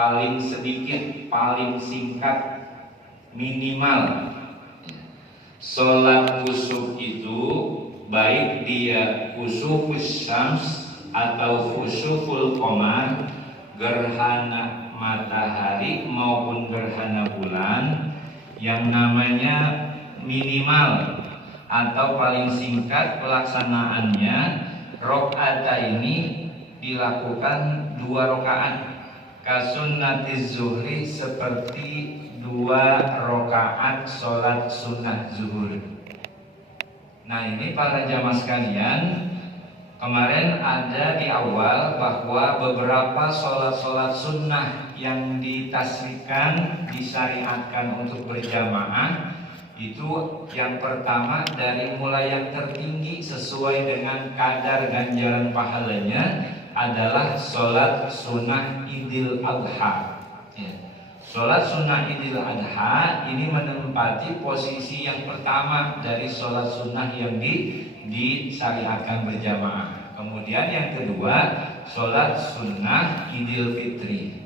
paling sedikit, paling singkat, minimal. Sholat kusuf itu baik dia kusufus syams atau kusuful qamar, gerhana matahari maupun gerhana bulan, yang namanya minimal atau paling singkat pelaksanaannya rakaat ini dilakukan 2 rakaat, kasunnatiz zuhri, seperti 2 rakaat sholat sunnah zuhur. Nah, ini para jamaah sekalian, kemarin ada di awal bahwa beberapa sholat-sholat sunnah yang ditasrikan, disyariatkan untuk berjamaah, itu yang pertama dari mulai yang tertinggi sesuai dengan kadar ganjaran pahalanya adalah sholat sunnah Idul Adha. Sholat sunnah Idul Adha ini menempati posisi yang pertama dari sholat sunnah yang disyariatkan berjamaah. Kemudian yang kedua sholat sunnah Idul Fitri.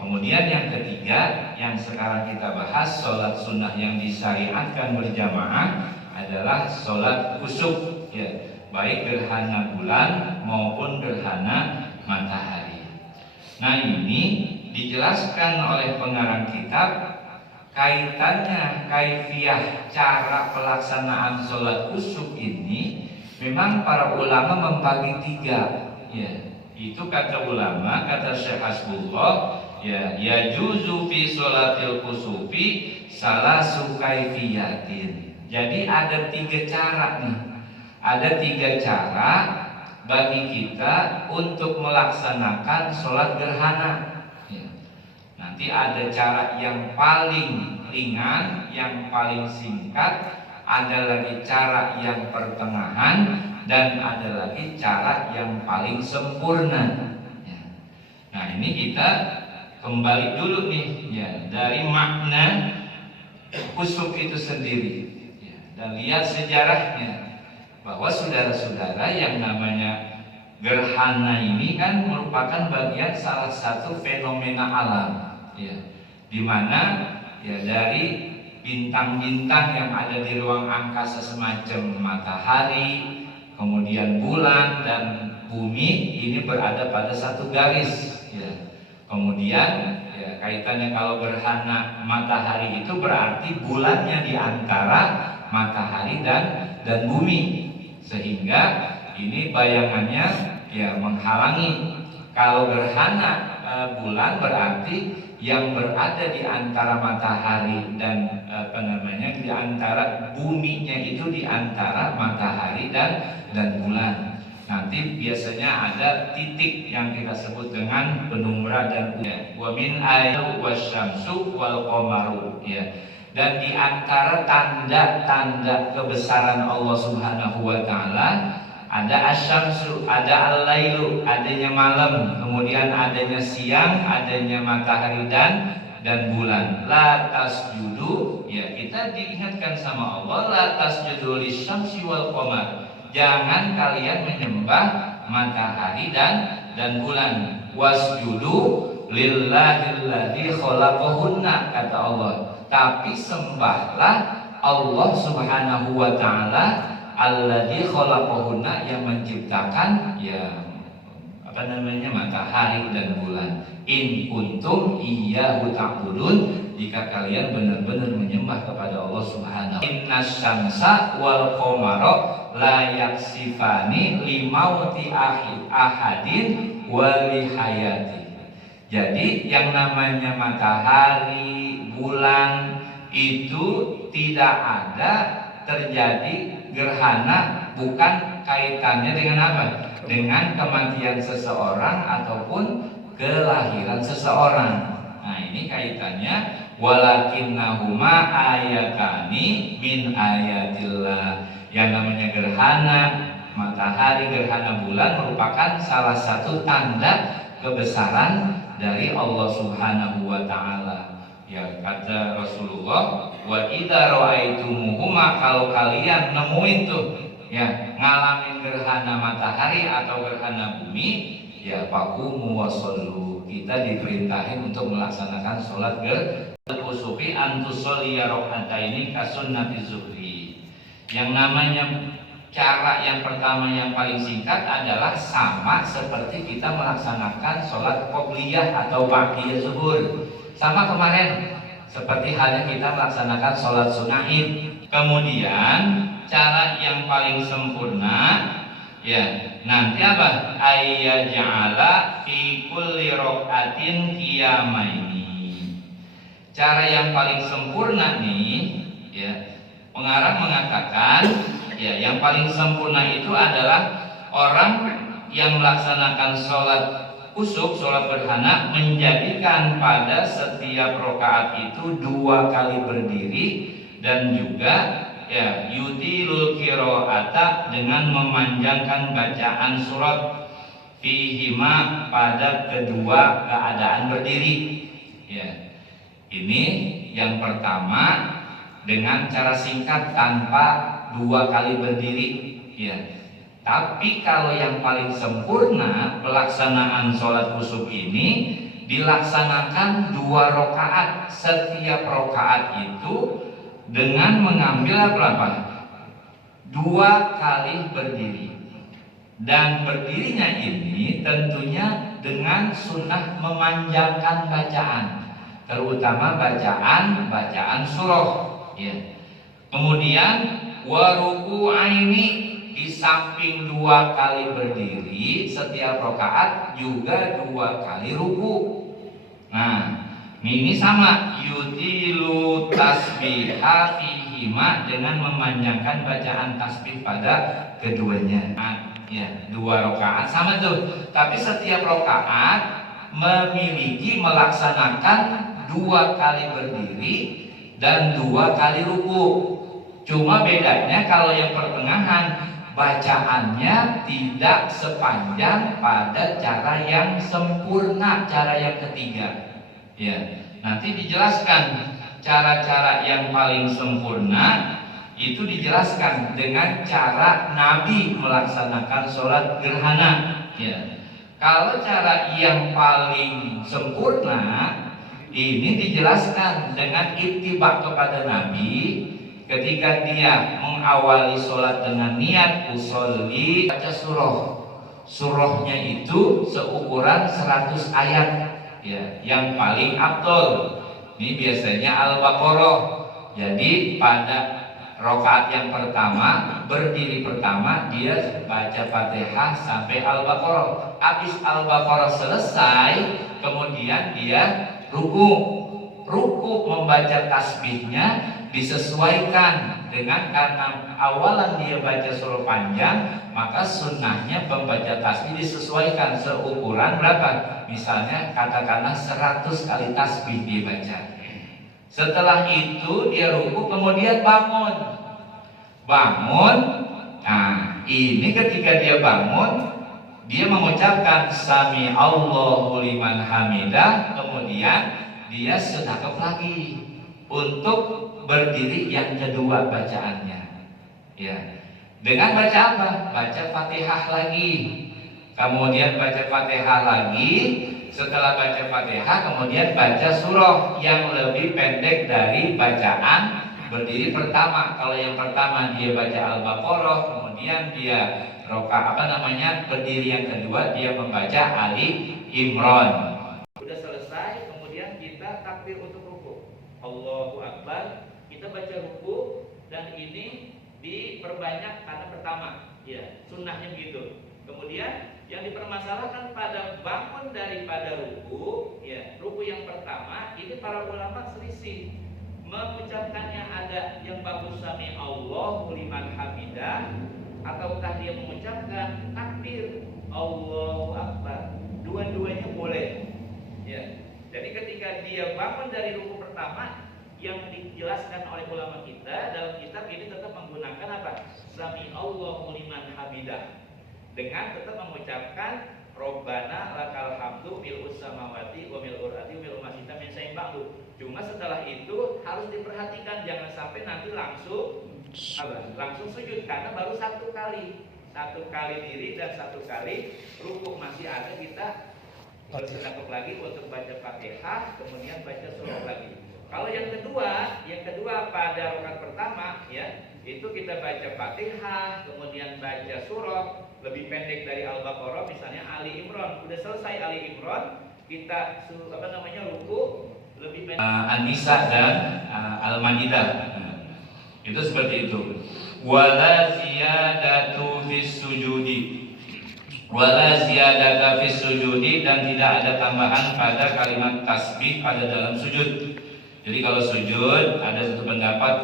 Kemudian yang ketiga yang sekarang kita bahas, sholat sunnah yang disyariatkan berjamaah adalah sholat kusuf, ya, baik gerhana bulan maupun gerhana matahari. Nah, ini dijelaskan oleh pengarang kitab kaitannya, kaifiyah cara pelaksanaan sholat kusuf ini. Memang para ulama membagi 3, ya. Itu kata ulama, kata Syekh Hasbullah, ya juzu fi sholatil kusufi salasu kaifiyatin. Jadi ada 3 cara nih. Ada 3 cara bagi kita untuk melaksanakan sholat gerhana. Ya. Nanti ada cara yang paling ringan, yang paling singkat, ada lagi cara yang pertengahan, dan ada lagi cara yang paling sempurna. Ya. Nah, ini kita kembali dulu nih, ya, dari makna kusuf itu sendiri, ya, dan lihat sejarahnya bahwa saudara-saudara yang namanya gerhana ini kan merupakan bagian salah satu fenomena alam, ya, di mana ya dari bintang-bintang yang ada di ruang angkasa semacam matahari, kemudian bulan dan bumi ini berada pada satu garis, ya. Kemudian ya, kaitannya kalau gerhana matahari itu berarti bulannya di antara matahari dan bumi, sehingga ini bayangannya ya menghalangi. Kalau gerhana bulan berarti yang berada di antara matahari dan di antara buminya itu di antara matahari dan bulan. Nanti biasanya ada titik yang kita sebut dengan penumbra dan wa min ayatu wasyamsu wal qamaru, ya. Dan di antara tanda-tanda kebesaran Allah Subhanahu wa taala ada asyamsu, ada al-lailu, adanya malam, kemudian adanya siang, adanya matahari dan bulan. La tasjudu, ya, kita diingatkan sama Allah, la tasjudu lisyamsi wal qamar. Jangan kalian menyembah matahari dan bulan. Wasjudu lillahilladzi khalaqahunna, kata Allah. Tapi sembahlah Allah Subhanahu wa taala alladzi khalaqahunna, yang menciptakan ya matahari dan bulan. In kuntum iyyahu ta'budun, jika kalian benar-benar menyembah kepada Allah Subhanahu. Innas syamsa wal qamara la yaksifani limauti ahadin wa li hayati. Jadi yang namanya matahari, bulan itu tidak ada terjadi gerhana bukan kaitannya dengan apa? Dengan kematian seseorang ataupun kelahiran seseorang. Nah, ini kaitannya walakinnahuma ayatani min ayatillah. Yang namanya gerhana matahari, gerhana bulan merupakan salah satu tanda kebesaran dari Allah Subhanahu wa taala. Ya, kata Rasulullah, wa idza ra'aitumuhuma, kalau kalian nemuin tuh ya ngalamin gerhana matahari atau gerhana bumi, ya faqumu wa shollu, kita diperintahin untuk melaksanakan sholat kusufi antusolliya rakaataini kasunnati zuhri. Yang namanya cara yang pertama yang paling singkat adalah sama seperti kita melaksanakan sholat qobliyah atau ba'diyah zuhur. Sama kemarin, seperti halnya kita melaksanakan sholat sunnah id. Kemudian cara yang paling sempurna, ya nanti apa? Ayyaja'ala fi kulli raqatin qiyamaini. Cara yang paling sempurna nih, ya pengarang mengatakan, ya yang paling sempurna itu adalah orang yang melaksanakan sholat kusuf, sholat gerhana, menjadikan pada setiap rakaat itu 2 kali berdiri dan juga ya yutilul qiraata dengan memanjangkan bacaan surat fihima pada kedua keadaan berdiri. Ya. Ini yang pertama dengan cara singkat tanpa 2 kali berdiri. Ya. Tapi kalau yang paling sempurna pelaksanaan sholat kusuf ini dilaksanakan 2 rakaat. Setiap rakaat itu dengan mengambil berapa? 2 kali berdiri. Dan berdirinya ini tentunya dengan sunnah memanjangkan bacaan, terutama bacaan surah. Ya. Kemudian waruku'aini, di samping 2 kali berdiri setiap rakaat juga 2 kali ruku. Nah, ini sama yutilu tasbiha fihima dengan memanjangkan bacaan tasbih pada keduanya. Ya, 2 rakaat sama tuh. Tapi setiap rakaat melaksanakan 2 kali berdiri dan 2 kali ruku. Cuma bedanya kalau yang pertengahan bacaannya tidak sepanjang pada cara yang sempurna, cara yang ketiga. Ya, nanti dijelaskan cara-cara yang paling sempurna itu dijelaskan dengan cara Nabi melaksanakan sholat gerhana. Ya. Kalau cara yang paling sempurna ini dijelaskan dengan ittiba kepada Nabi ketika dia mengawali sholat dengan niat usolli baca surah. Surahnya itu seukuran 100 ayat. Ya, yang paling afdol ini biasanya Al-Baqarah. Jadi pada rakaat yang pertama, berdiri pertama dia baca Fatihah sampai Al-Baqarah. Habis Al-Baqarah selesai, kemudian dia ruku. Ruku membaca tasbihnya disesuaikan dengan karena awalan dia baca surah panjang, maka sunnahnya pembaca tasbih disesuaikan seukuran berapa? Misalnya katakanlah 100 kali tasbih dibaca. Setelah itu dia ruku kemudian bangun. Nah ini ketika dia bangun dia mengucapkan sami Allahu liman hamidah, kemudian dia sedekap lagi untuk berdiri yang kedua bacaannya. Ya. Dengan baca apa? Baca Fatihah lagi. Kemudian baca Fatihah lagi. Setelah baca Fatihah kemudian baca surah yang lebih pendek dari bacaan berdiri pertama. Kalau yang pertama dia baca Al-Baqarah, kemudian dia berdiri yang kedua dia membaca Ali Imran. Sudah selesai, kemudian kita takbir untuk ruku. Allahu Akbar, kita baca ruku dan ini diperbanyak karena pertama, ya sunnahnya begitu. Kemudian yang dipermasalahkan pada bangun daripada ruku, ya ruku yang pertama ini para ulama selisih mengucapkannya, ada yang bagus sami Allahu liman hamidah ataukah dia mengucapkan takbir Allahu Akbar. Dua-duanya boleh. Ya. Jadi ketika dia bangun dari ruku pertama, yang dijelaskan oleh ulama kita dalam kitab ini tetap menggunakan apa? Sami Allahu liman hamidah. Dengan tetap mengucapkan Robbana lakal hamdu mil'us samawati wa mil'ul ardi wa mil'u ma syi'ta min syai'in ba'du. Cuma setelah itu harus diperhatikan jangan sampai nanti langsung sujud karena baru 1 kali. 1 kali diri dan 1 kali ruku, masih ada kita bersedekah lagi untuk baca Fatihah, kemudian baca surah lagi. Kalau yang kedua pada rakaat pertama ya, itu kita baca Fatihah, kemudian baca surah lebih pendek dari Al-Baqarah, misalnya Ali Imran. Udah selesai Ali Imran, kita ruku lebih pendek. An-Nisa dan Al-Maidah. Itu seperti itu. Wala ziyadatu fis sujudi. Wala ziyadata fis sujudi, dan tidak ada tambahan pada kalimat tasbih pada dalam sujud. Jadi kalau sujud ada satu pendapat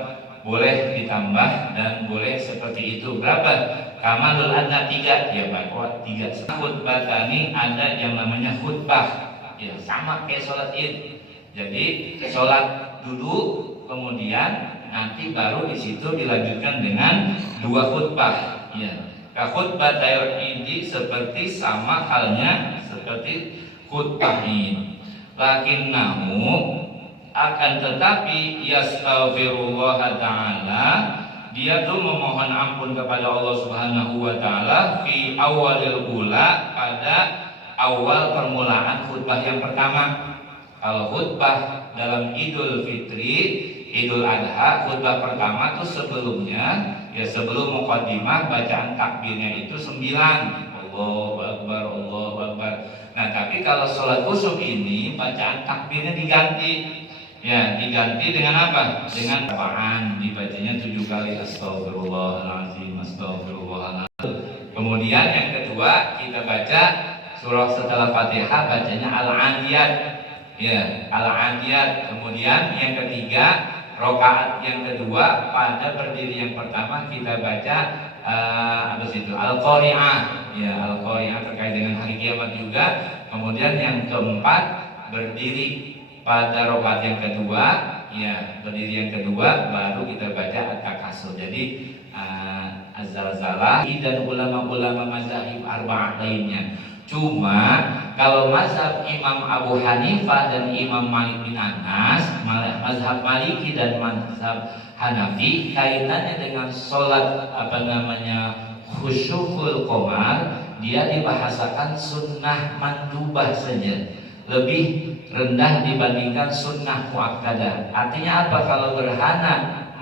boleh ditambah dan boleh seperti itu. Berapa? Kamalul adna 3, ya Pak, 3. Khutbah tani ada yang namanya khutbah. Ya, sama kayak sholat Id. Jadi sholat dulu, kemudian nanti baru di situ dilanjutkan dengan 2 khutbah. Ya. Khutbah Id seperti sama halnya seperti khutbah Id. Lakinnahu, akan tetapi yastaghfirullah ta'ala, dia tuh memohon ampun kepada Allah Subhanahu wa taala fi awalil ula, pada awal permulaan khutbah yang pertama. Kalau khutbah dalam Idul Fitri, Idul Adha, khutbah pertama tuh sebelumnya, ya sebelum muqaddimah, bacaan takbirnya itu 9. Allahu Akbar, Allahu Akbar. Nah, tapi kalau sholat kusuf ini bacaan takbirnya diganti. Ya, diganti dengan apa? Dengan apaan? Dibacanya 7 kali astagfirullahaladzim, astagfirullahaladzim. Kemudian yang kedua kita baca surah setelah Fatihah, bacanya Al-Adiyat. Ya, Al-Adiyat. Kemudian yang ketiga, rakaat yang kedua pada berdiri yang pertama kita baca Al-Qari'ah. Ya, Al-Qari'ah terkait dengan hari kiamat juga. Kemudian yang keempat, berdiri pada rakaat yang kedua, ya berdiri yang kedua baru kita baca At-Takasur. Jadi Az-Zalzalah dan ulama-ulama mazhab arba'ah lainnya. Cuma kalau mazhab Imam Abu Hanifah dan Imam Malik bin Anas, mazhab Maliki dan mazhab Hanafi, kaitannya dengan sholat khusyuful qamar, dia dibahasakan sunnah mandubah saja, lebih rendah dibandingkan sunnah muakkadah. Artinya apa? Kalau gerhana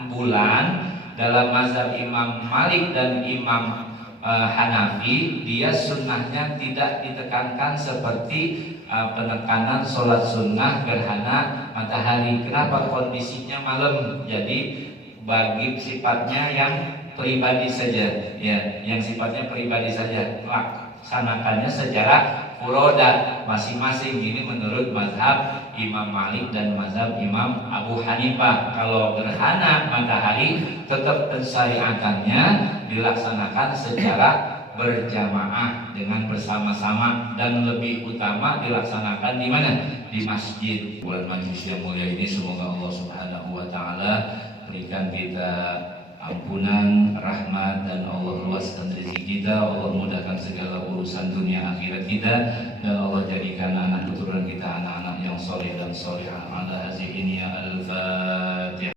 bulan dalam mazhab Imam Malik dan Imam Hanafi, dia sunnahnya tidak ditekankan seperti penekanan sholat sunnah gerhana matahari. Kenapa? Kondisinya malam, jadi bagi sifatnya yang pribadi saja, ya, yang sifatnya pribadi saja, laksanakannya secara furoda masing-masing. Ini menurut mazhab Imam Malik dan mazhab Imam Abu Hanifah. Kalau gerhana matahari tetap pensyariatannya dilaksanakan secara berjamaah dengan bersama-sama, dan lebih utama dilaksanakan di mana? Di masjid. Bulan majlis yang mulia ini semoga Allah Subhanahu wa taala berikan kita ampunan, rahmat, dan Allah luaskan rezeki kita. Allah mudahkan segala urusan dunia akhirat kita, dan Allah jadikan anak keturunan kita anak-anak yang soleh dan solehah. Ala hazihi ya al-Fatihah.